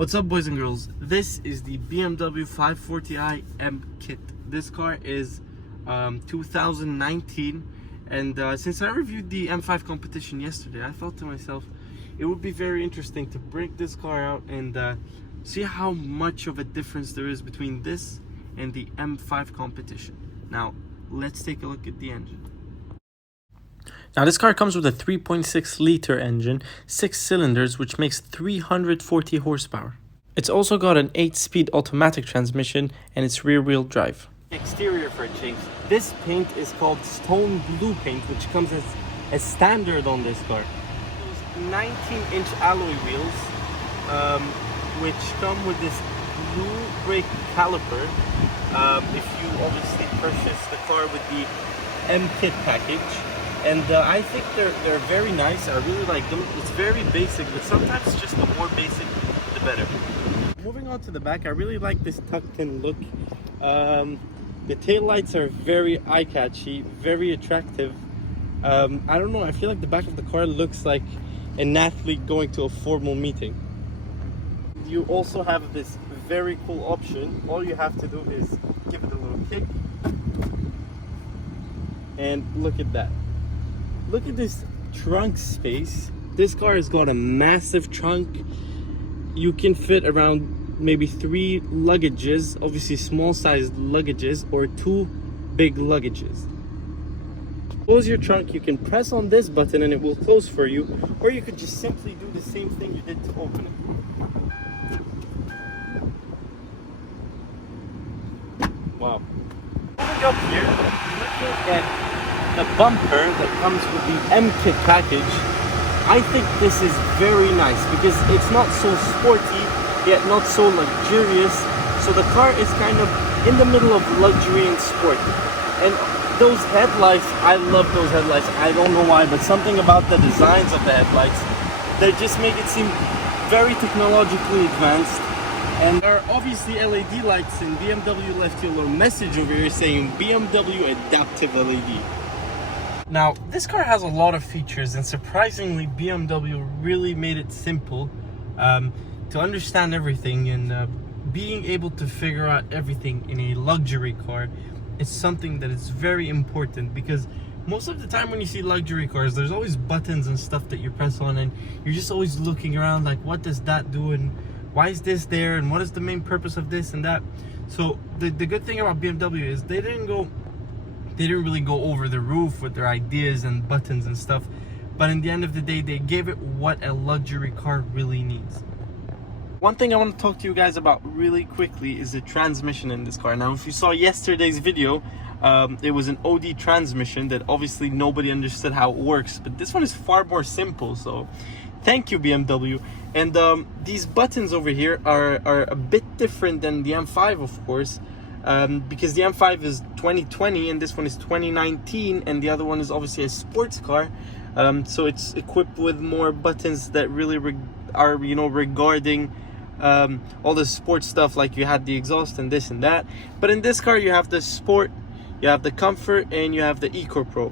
What's up, boys and girls? This is the BMW 540i M kit. This car is 2019, and since I reviewed the M5 competition yesterday, I thought to myself it would be very interesting to break this car out and see how much of a difference there is between this and the M5 competition. Now, let's take a look at the engine. Now this car comes with a 3.6 liter engine, 6 cylinders, which makes 340 horsepower. It's also got an 8-speed automatic transmission and it's rear-wheel drive. Exterior for a change. This paint is called stone blue paint, which comes as standard on this car. Those 19-inch alloy wheels, which come with this blue brake caliper. If you obviously purchase the car with the M kit package. And I think they're very nice. I really like them. It's very basic, but sometimes just the more basic, the better. Moving on to the back, I really like this tucked-in look. The taillights are very eye-catchy, very attractive. I don't know, I feel like the back of the car looks like an athlete going to a formal meeting. You also have this very cool option. All you have to do is give it a little kick. And look at that. Look at this trunk space. This car has got a massive trunk. You can fit around maybe 3 luggages, obviously small sized luggages, or 2 big luggages. Close your trunk, you can press on this button and it will close for you, or you could just simply do the same thing you did to open it. Wow. Moving up here, looking at the bumper that comes with the M kit package, I think this is very nice because it's not so sporty yet not so luxurious, so the car is kind of in the middle of luxury and sport. And those headlights, I love those headlights. I don't know why, but something about the designs of the headlights, they just make it seem very technologically advanced. And there are obviously LED lights, and BMW left you a little message over here saying BMW Adaptive LED. Now, this car has a lot of features, and surprisingly, BMW really made it simple to understand everything, and being able to figure out everything in a luxury car is something that is very important, because most of the time when you see luxury cars, there's always buttons and stuff that you press on, and you're just always looking around like, what does that do, and why is this there, and what is the main purpose of this and that. So the good thing about BMW is they didn't really go over the roof with their ideas and buttons and stuff, but in the end of the day, they gave it what a luxury car really needs. One thing I want to talk to you guys about really quickly is the transmission in this car. Now, if you saw yesterday's video, it was an OD transmission that obviously nobody understood how it works, but this one is far more simple, so thank you, BMW. And these buttons over here are a bit different than the M5, of course, because the M5 is 2020 and this one is 2019, and the other one is obviously a sports car, so it's equipped with more buttons that really are regarding all the sports stuff, like you had the exhaust and this and that. But in this car you have the sport, you have the comfort, and you have the Eco Pro.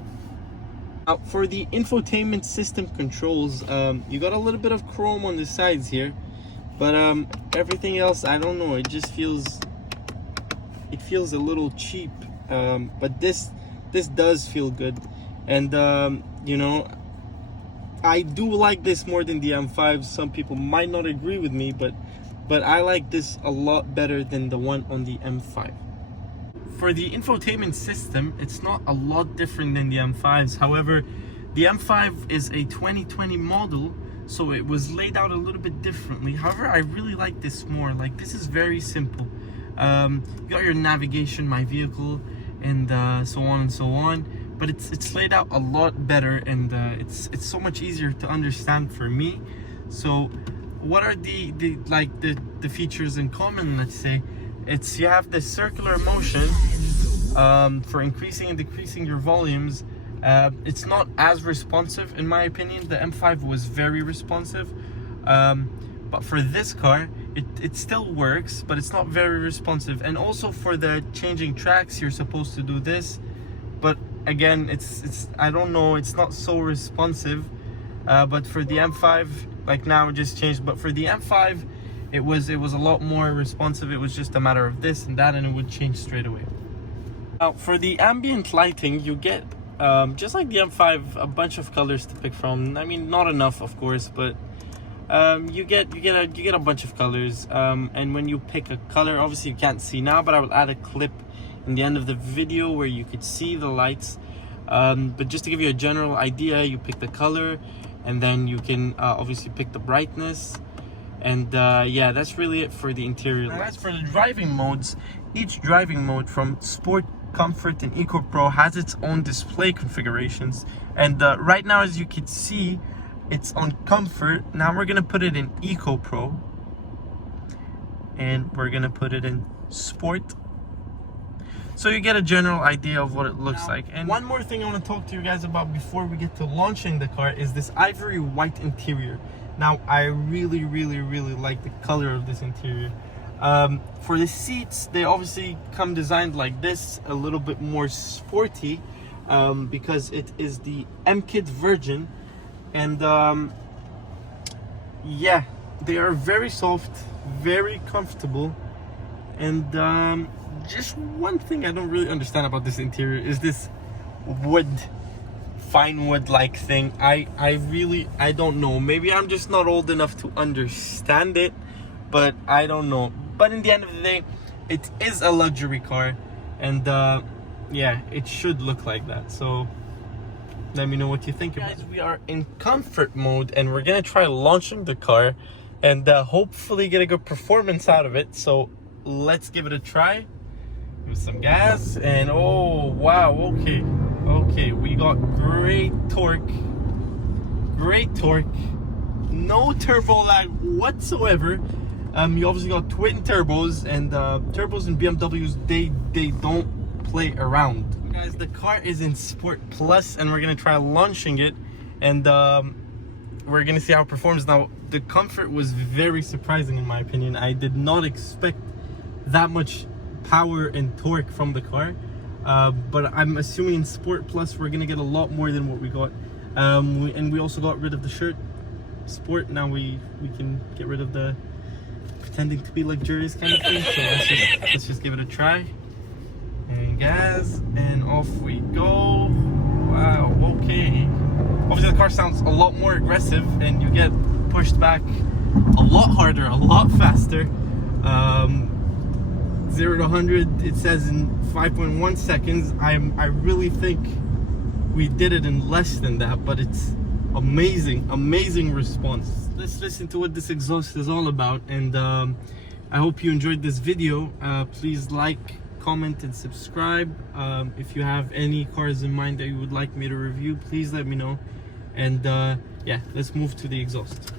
Now, for the infotainment system controls, you got a little bit of chrome on the sides here, but everything else, I don't know, it just feels a little cheap, but this does feel good. And I do like this more than the M5. Some people might not agree with me, but I like this a lot better than the one on the M5. For the infotainment system, it's not a lot different than the M5's. However, the M5 is a 2020 model, so it was laid out a little bit differently. However, I really like this more. Like, this is very simple. You got your navigation, my vehicle, and so on and so on, but it's laid out a lot better, and it's so much easier to understand for me. So what are the features in common? Let's say you have the circular motion for increasing and decreasing your volumes. It's not as responsive in my opinion. The M5 was very responsive, but for this car it still works, but it's not very responsive. And also for the changing tracks, you're supposed to do this, but again, it's I don't know, it's not so responsive. But for the M5, like now it just changed, but for the M5 it was a lot more responsive. It was just a matter of this and that, and it would change straight away. Now for the ambient lighting, you get just like the M5, a bunch of colors to pick from. I mean, not enough, of course, but you get a bunch of colors. And when you pick a color, obviously you can't see now, but I will add a clip in the end of the video where you could see the lights. But just to give you a general idea, you pick the color, and then you can obviously pick the brightness. And yeah, that's really it for the interior lights. As for the driving modes, each driving mode from Sport, Comfort, and Eco Pro has its own display configurations. And right now, as you can see, it's on Comfort. Now we're gonna put it in Eco Pro, and we're gonna put it in Sport, so you get a general idea of what it looks like. And one more thing I want to talk to you guys about before we get to launching the car is this ivory white interior. Now I really like the color of this interior. For the seats, they obviously come designed like this, a little bit more sporty, because it is the M-Kit version. And yeah, they are very soft, very comfortable. And just one thing I don't really understand about this interior is this wood, fine wood like thing. I don't know. Maybe I'm just not old enough to understand it, but I don't know. But in the end of the day, it is a luxury car, and yeah, it should look like that. So let me know what you think about it. We are in comfort mode, and we're gonna try launching the car and hopefully get a good performance out of it. So let's give it a try. Give it some gas, and oh wow, okay, we got great torque, no turbo lag whatsoever. You obviously got twin turbos, and turbos in BMWs, they don't play around. Guys, the car is in Sport Plus, and we're gonna try launching it, and we're gonna see how it performs. Now the comfort was very surprising in my opinion. I did not expect that much power and torque from the car, but I'm assuming in Sport Plus we're gonna get a lot more than what we got. And we also got rid of the shirt Sport. Now we can get rid of the pretending to be luxurious kind of thing. So let's just give it a try, and gas, and off we go. Wow, okay, obviously the car sounds a lot more aggressive, and you get pushed back a lot harder, a lot faster. 0 to 100, it says in 5.1 seconds. I really think we did it in less than that, but it's amazing response. Let's listen to what this exhaust is all about, and I hope you enjoyed this video. Please like, comment, and subscribe. If you have any cars in mind that you would like me to review, please let me know. And yeah, let's move to the exhaust.